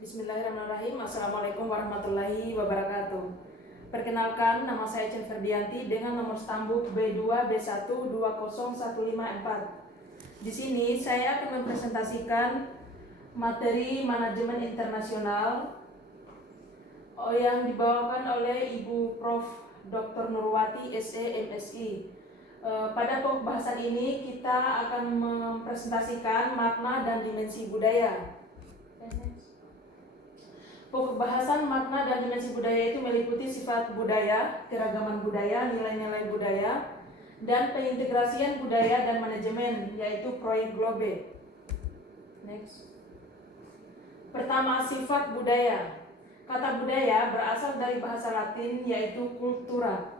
Bismillahirrahmanirrahim. Assalamualaikum warahmatullahi wabarakatuh. Perkenalkan, nama saya Chen Ferdianti dengan nomor stambuk B2B1201544. Di sini saya akan mempresentasikan materi manajemen internasional yang dibawakan oleh Ibu Prof. Dr. Nurwati SE MSI. Pada pembahasan ini kita akan mempresentasikan makna dan dimensi budaya. Pokok bahasan makna dan dimensi budaya itu meliputi sifat budaya, keragaman budaya, nilai-nilai budaya, dan pengintegrasian budaya dan manajemen, yaitu proyek Globe. Next. Pertama, sifat budaya. Kata budaya berasal dari bahasa Latin yaitu cultura,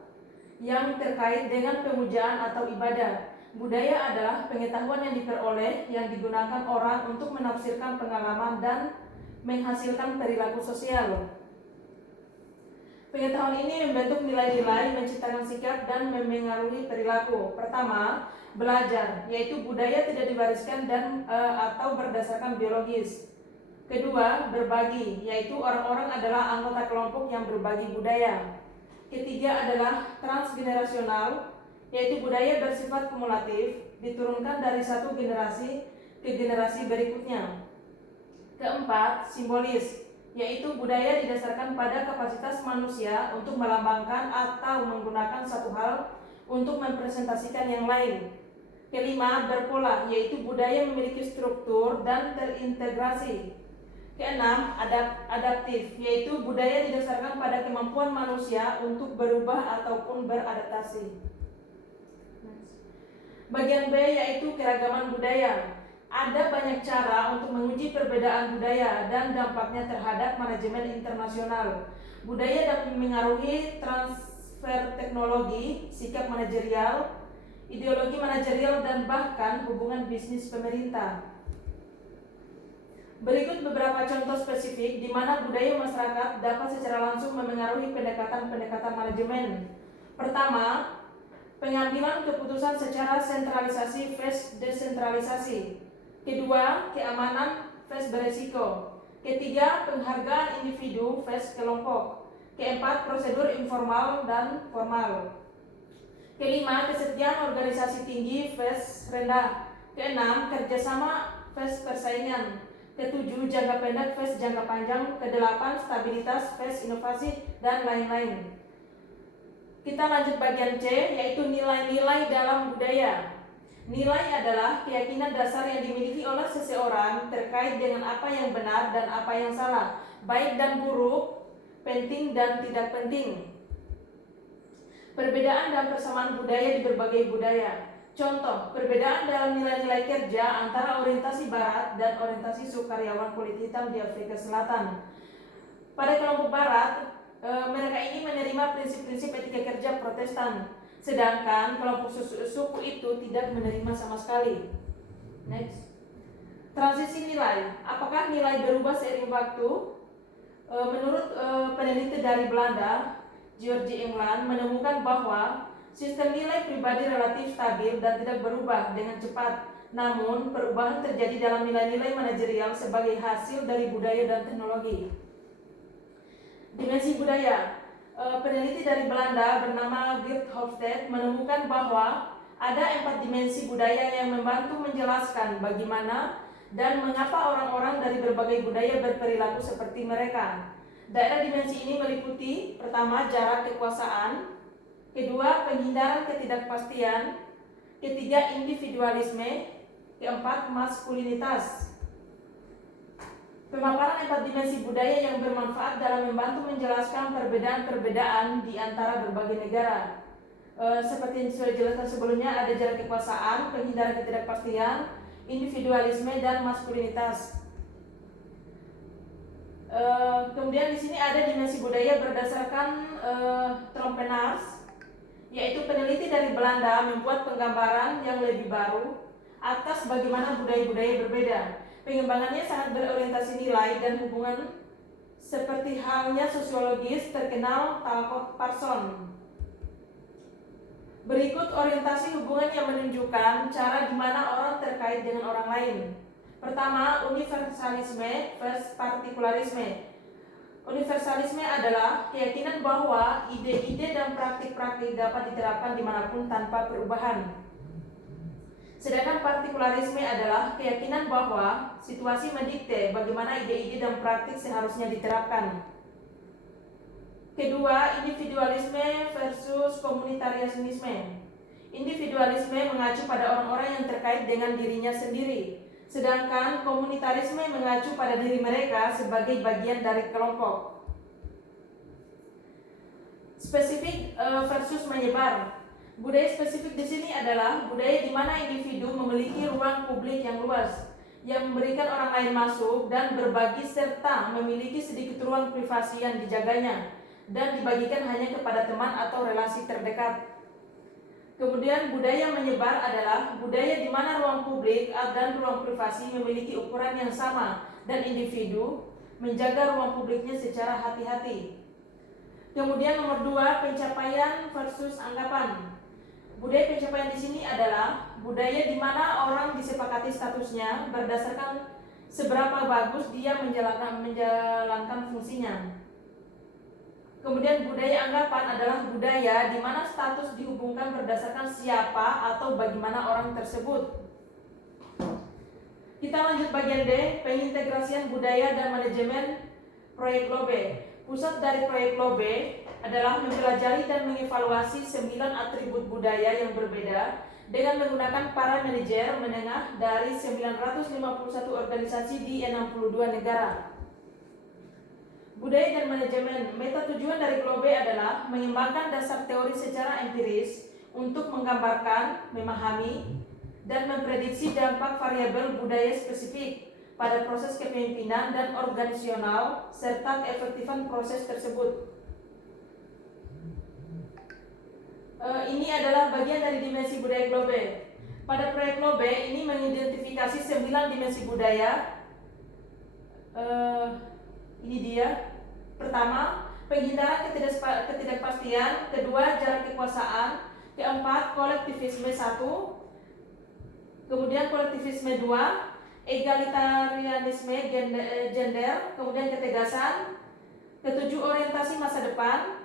yang terkait dengan pemujaan atau ibadah. Budaya adalah pengetahuan yang diperoleh yang digunakan orang untuk menafsirkan pengalaman dan menghasilkan perilaku sosial. Pengetahuan ini membentuk nilai-nilai, menciptakan sikap, dan memengaruhi perilaku. Pertama, belajar, yaitu budaya tidak diwariskan dan atau berdasarkan biologis. Kedua, berbagi, yaitu orang-orang adalah anggota kelompok yang berbagi budaya. Ketiga adalah transgenerasional, yaitu budaya bersifat kumulatif, diturunkan dari satu generasi ke generasi berikutnya. Keempat, simbolis, yaitu budaya didasarkan pada kapasitas manusia untuk melambangkan atau menggunakan satu hal untuk mempresentasikan yang lain. Kelima, berpola, yaitu budaya memiliki struktur dan terintegrasi. Keenam, adaptif, yaitu budaya didasarkan pada kemampuan manusia untuk berubah ataupun beradaptasi. Bagian B yaitu keragaman budaya. Ada banyak cara untuk menguji perbedaan budaya dan dampaknya terhadap manajemen internasional. Budaya dapat mengaruhi transfer teknologi, sikap manajerial, ideologi manajerial, dan bahkan hubungan bisnis pemerintah. Berikut beberapa contoh spesifik di mana budaya masyarakat dapat secara langsung memengaruhi pendekatan manajemen. Pertama, pengambilan keputusan secara sentralisasi vs desentralisasi. Kedua, keamanan vs beresiko. Ketiga, penghargaan individu vs kelompok. Keempat, prosedur informal dan formal. Kelima, kesetiaan organisasi tinggi vs rendah. Keenam, kerjasama vs persaingan. Ketujuh, jangka pendek vs jangka panjang. Kedelapan, stabilitas vs inovasi, dan lain-lain. Kita lanjut bagian C, yaitu nilai-nilai dalam budaya. Nilai adalah keyakinan dasar yang dimiliki oleh seseorang terkait dengan apa yang benar dan apa yang salah, baik dan buruk, penting dan tidak penting. Perbedaan dan persamaan budaya di berbagai budaya. Contoh, perbedaan dalam nilai-nilai kerja antara orientasi barat dan orientasi sukaryawan kulit hitam di Afrika Selatan. Pada kelompok barat, mereka ini menerima prinsip-prinsip etika kerja Protestan, sedangkan kelompok suku itu tidak menerima sama sekali. Next. Transisi nilai. Apakah nilai berubah seiring waktu? Menurut peneliti dari Belanda, George England, menemukan bahwa sistem nilai pribadi relatif stabil dan tidak berubah dengan cepat. Namun, perubahan terjadi dalam nilai-nilai manajerial sebagai hasil dari budaya dan teknologi. Dimensi budaya. Peneliti dari Belanda bernama Geert Hofstede menemukan bahwa ada 4 dimensi budaya yang membantu menjelaskan bagaimana dan mengapa orang-orang dari berbagai budaya berperilaku seperti mereka. Daerah dimensi ini meliputi: pertama, jarak kekuasaan; kedua, penghindaran ketidakpastian; ketiga, individualisme; keempat, maskulinitas. Pemaparan 4 dimensi budaya yang bermanfaat dalam membantu menjelaskan perbedaan-perbedaan di antara berbagai negara. Seperti yang sudah dijelaskan sebelumnya, ada jarak kekuasaan, penghindaran ketidakpastian, individualisme, dan maskulinitas. Kemudian di sini ada dimensi budaya berdasarkan Trompenaars, yaitu peneliti dari Belanda membuat penggambaran yang lebih baru atas bagaimana budaya-budaya berbeda. Pengembangannya sangat berorientasi nilai dan hubungan, seperti halnya sosiologis terkenal Talcott Parsons. Berikut orientasi hubungan yang menunjukkan cara di mana orang terkait dengan orang lain. Pertama, universalisme versus partikularisme. Universalisme adalah keyakinan bahwa ide-ide dan praktik-praktik dapat diterapkan dimanapun tanpa perubahan. Sedangkan partikularisme adalah keyakinan bahwa situasi mendikte bagaimana ide-ide dan praktik seharusnya diterapkan. Kedua, individualisme versus komunitarianisme. Individualisme mengacu pada orang-orang yang terkait dengan dirinya sendiri, sedangkan komunitarisme mengacu pada diri mereka sebagai bagian dari kelompok. Spesifik versus menyebar. Budaya spesifik di sini adalah budaya di mana individu memiliki ruang publik yang luas, yang memberikan orang lain masuk dan berbagi serta memiliki sedikit ruang privasi yang dijaganya dan dibagikan hanya kepada teman atau relasi terdekat. Kemudian budaya menyebar adalah budaya di mana ruang publik dan ruang privasi memiliki ukuran yang sama dan individu menjaga ruang publiknya secara hati-hati. Kemudian nomor 2, pencapaian versus anggapan. Budaya pencapaian di sini adalah budaya di mana orang disepakati statusnya berdasarkan seberapa bagus dia menjalankan fungsinya. Kemudian budaya anggapan adalah budaya di mana status dihubungkan berdasarkan siapa atau bagaimana orang tersebut. Kita lanjut bagian D, pengintegrasian budaya dan manajemen proyek LOBE. Pusat dari proyek LOBE adalah mempelajari dan mengevaluasi 9 atribut budaya yang berbeda dengan menggunakan para manajer menengah dari 951 organisasi di 62 negara. Budaya dan manajemen. Meta tujuan dari LOBE adalah mengembangkan dasar teori secara empiris untuk menggambarkan, memahami, dan memprediksi dampak variabel budaya spesifik pada proses kepemimpinan dan organisasional serta keefektifan proses tersebut. Ini adalah bagian dari dimensi budaya LOBE. Pada proyek LOBE ini mengidentifikasi 9 dimensi budaya. Ini dia. Pertama, penghindaran ketidakpastian. Kedua, jarak kekuasaan. Keempat, kolektivisme 1. Kemudian kolektivisme 2, egalitarianisme gender. Kemudian ketegasan. Ketujuh, orientasi masa depan.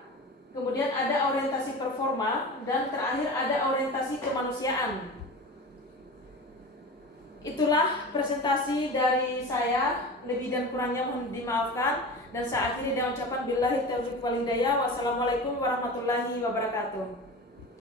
Kemudian ada orientasi performa, dan terakhir ada orientasi kemanusiaan. Itulah presentasi dari saya, lebih dan kurangnya mohon dimaafkan, dan saya akhiri dengan ucapan billahi taufiq wal hidayah. Wassalamualaikum warahmatullahi wabarakatuh.